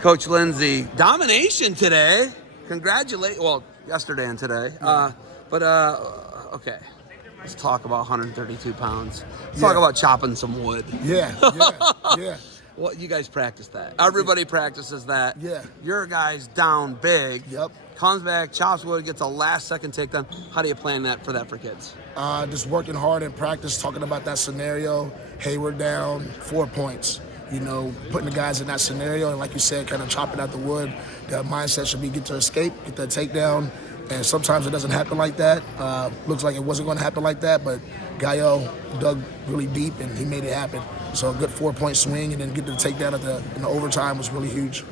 Coach Lindsey, domination today. Congratulate. Well, yesterday and today. Okay. Let's talk about 132 pounds. Let's talk about chopping some wood. Yeah. Well, you guys practice that. Everybody practices that. Yeah. Your guy's down big. Yep. Comes back, chops wood, gets a last-second takedown. How do you plan that for kids? Just working hard in practice, talking about that scenario. Hey, we're down 4 points. You know, putting the guys in that scenario, and like you said, kind of chopping out the wood. The mindset should be get to escape, get that takedown. And sometimes it doesn't happen like that. Looks like it wasn't going to happen like that, but Gael dug really deep and he made it happen. So a good 4-point swing and then get the takedown in the overtime was really huge.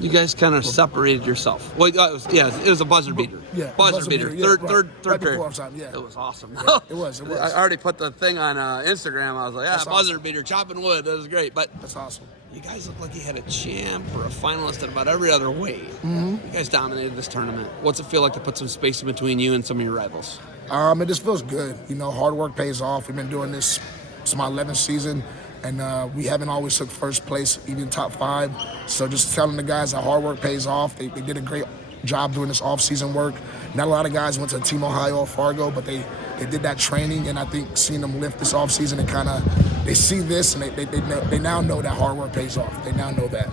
You guys kind of separated yourself. Well, it was a buzzer beater. Yeah, buzzer beater. Yeah, Third right period. Time, yeah. It was awesome. Yeah, it was. I already put the thing on Instagram. I was like, That's buzzer awesome. beater, chopping wood. That was great. But that's awesome. You guys look like you had a champ or a finalist at about every other weight. Mm-hmm. You guys dominated this tournament. What's it feel like to put some space in between you and some of your rivals? It just feels good. You know, hard work pays off. We've been doing this. It's my 11th season. And we haven't always took first place, even top 5. So just telling the guys that hard work pays off. They did a great job doing this off-season work. Not a lot of guys went to Team Ohio or Fargo, but they did that training. And I think seeing them lift this off-season and they see this and they now know that hard work pays off. They now know that.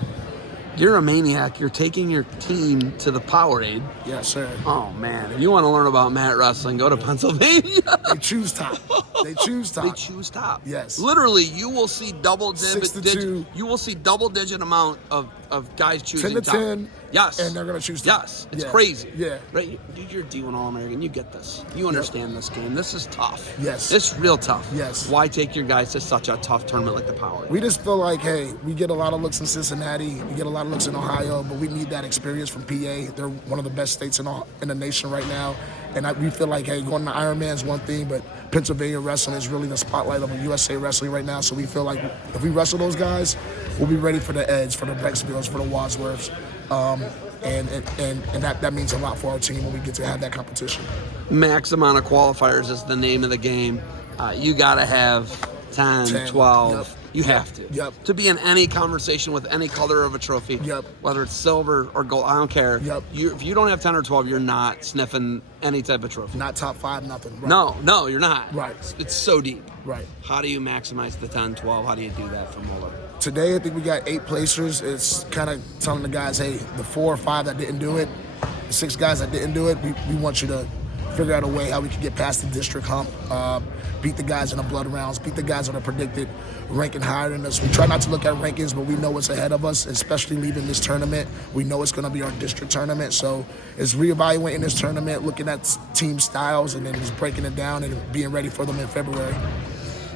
You're a maniac. You're taking your team to the Powerade. Yes, sir. Oh, man. If you want to learn about mat wrestling, go to Pennsylvania. They choose top. They choose top. Yes. Literally, you will see double-digit 6-2. You will see double-digit amount of guys choosing 10 to top. 10. Yes. And they're going to choose top. Yes. It's crazy. Yeah. Right? Dude, you're a D1 All-American. You get this. You understand this game. This is tough. Yes. This is real tough. Yes. Why take your guys to such a tough tournament like the Powerade? We just feel like, hey, we get a lot of looks in Cincinnati. We get a lot of looks in Ohio, but we need that experience from PA. They're one of the best states in the nation right now. And we feel like, hey, going to Ironman is one thing, but Pennsylvania wrestling is really the spotlight of USA wrestling right now. So we feel like if we wrestle those guys, we'll be ready for the Eds, for the Brecksvilles, for the Wadsworths. And that means a lot for our team when we get to have that competition. Max amount of qualifiers is the name of the game. You got to have 10, 12. Yep. You have to. Yep. To be in any conversation with any color of a trophy. Yep. Whether it's silver or gold, I don't care. Yep. If you don't have 10 or 12, you're not sniffing any type of trophy. Not top 5, nothing. Right. No, you're not. Right. It's so deep. Right. How do you maximize the 10, 12? How do you do that for Moeller? Today, I think we got 8 placers. It's kind of telling the guys, hey, the 4 or 5 that didn't do it, the 6 guys that didn't do it, we want you to figure out a way how we can get past the district hump, beat the guys in the blood rounds, beat the guys that are predicted ranking higher than us. We try not to look at rankings, but we know what's ahead of us, especially leaving this tournament. We know it's going to be our district tournament, so it's reevaluating this tournament, looking at team styles, and then just breaking it down and being ready for them in February.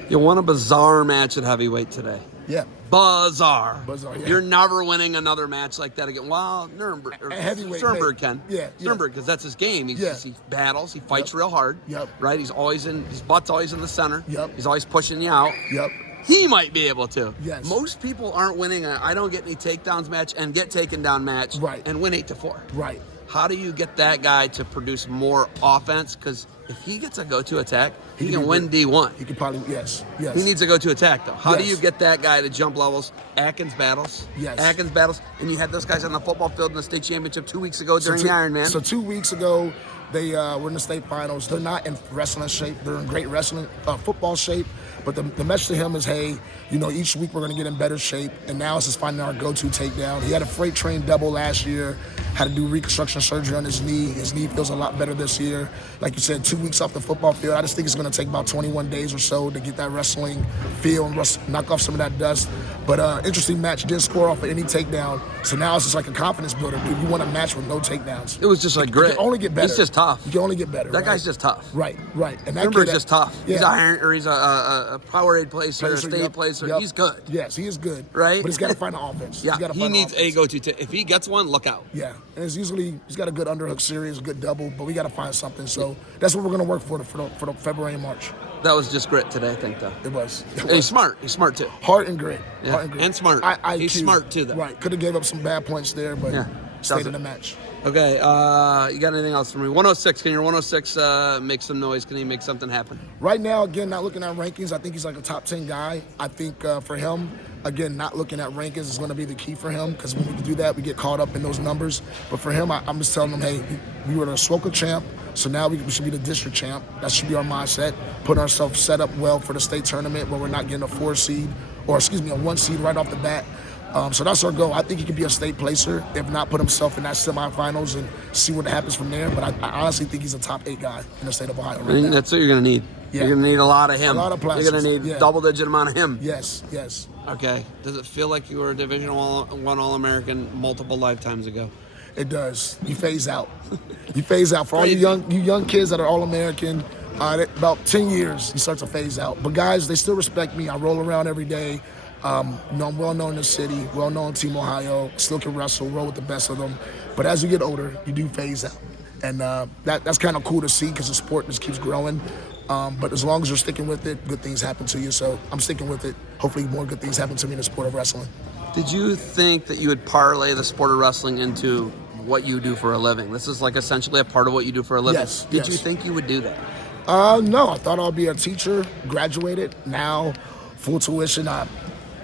You won a bizarre match at heavyweight today. Yeah. Bizarre. Yeah. You're never winning another match like that again. Well, Sternberg can. Yeah. Sternberg, because that's his game. He battles. He fights real hard. Yep. Right? His butt's always in the center. Yep. He's always pushing you out. Yep. He might be able to. Yes. Most people aren't winning a I don't get any takedowns match and get taken down match and win 8-4. Right. How do you get that guy to produce more offense? Because if he gets a go-to attack, he can win D1. He could probably, yes. He needs a go-to attack, though. How do you get that guy to jump levels? Atkins battles. Yes. Atkins battles. And you had those guys on the football field in the state championship 2 weeks ago during the Ironman. So 2 weeks ago, they were in the state finals. They're not in wrestling shape. They're in great football shape. But the message to him is, hey, each week we're going to get in better shape. And now it's just finding our go-to takedown. He had a freight train double last year, had to do reconstruction surgery on his knee. His knee feels a lot better this year. Like you said, 2 weeks off the football field. I just think it's going to take about 21 days or so to get that wrestling feel and knock off some of that dust. But interesting match, didn't score off of any takedown. So now it's just like a confidence builder, dude. You want a match with no takedowns. It was just like grit. You can only get better. He's just tough. You can only get better. That guy's just tough. Right. And that Sternberg's just tough. Yeah. He's a Powerade placer, a state placer. Yep. He's good. Yes, he is good. Right? But he's got to find an offense. Yeah, he needs a go-to. If he gets one, look out. Yeah, and he's got a good underhook series, a good double, but we got to find something. So that's what we're going to work for the February and March. That was just grit today, I think, though. It was. And he's smart. He's smart, too. Heart and grit. Yeah. Heart and grit. And smart. He's smart, too, though. Right. Could have gave up some bad points there, but stayed in the match. Okay, you got anything else for me? 106, can your 106 make some noise? Can he make something happen? Right now, again, not looking at rankings, I think he's like a top 10 guy. I think for him, Again, not looking at rankings is going to be the key for him, because when we do that, we get caught up in those numbers. But for him, I'm just telling him, hey, we were the SWOWCA champ, so now we should be the district champ. That should be our mindset. Put ourselves set up well for the state tournament where we're not getting a 1 seed right off the bat. So that's our goal. I think he could be a state placer, if not put himself in that semifinals and see what happens from there. But I honestly think he's a top 8 guy in the state of Ohio right now. That's what you're going to need. Yeah. You're going to need a lot of him. A lot of places. You're going to need double-digit amount of him. Yes, yes. Okay. Does it feel like you were a Division I All-American multiple lifetimes ago? It does. You phase out. You phase out. For all you young kids that are All-American, about 10 years, you start to phase out. But guys, they still respect me. I roll around every day. I'm well known in the city, well known in Team Ohio, still can wrestle, roll with the best of them. But as you get older, you do phase out. And that's kind of cool to see, because the sport just keeps growing. But as long as you're sticking with it, good things happen to you. So I'm sticking with it. Hopefully more good things happen to me in the sport of wrestling. Did you think that you would parlay the sport of wrestling into what you do for a living? This is like essentially a part of what you do for a living. Yes. Did you think you would do that? No, I thought I'd be a teacher, graduated, now full tuition. I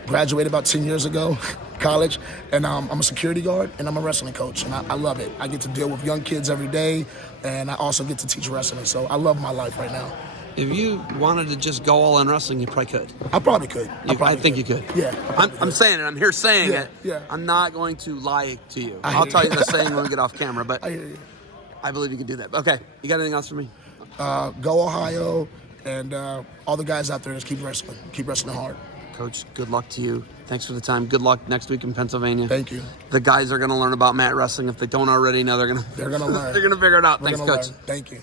graduated about 10 years ago, college, and I'm a security guard, and I'm a wrestling coach, and I love it. I get to deal with young kids every day, and I also get to teach wrestling, so I love my life right now. If you wanted to just go all in wrestling, you probably could. I probably could. I think you could. Yeah. I'm saying it. I'm here saying it. Yeah. I'm not going to lie to you. I'll tell you the saying when we get off camera, but I hear you. I believe you can do that. Okay. You got anything else for me? Go Ohio, and all the guys out there, just keep wrestling. Keep wrestling hard. Coach, good luck to you. Thanks for the time. Good luck next week in Pennsylvania. Thank you. The guys are going to learn about mat wrestling. If they don't already know, they're going to learn. They're going to figure it out. We're Thanks, Coach. Learn. Thank you.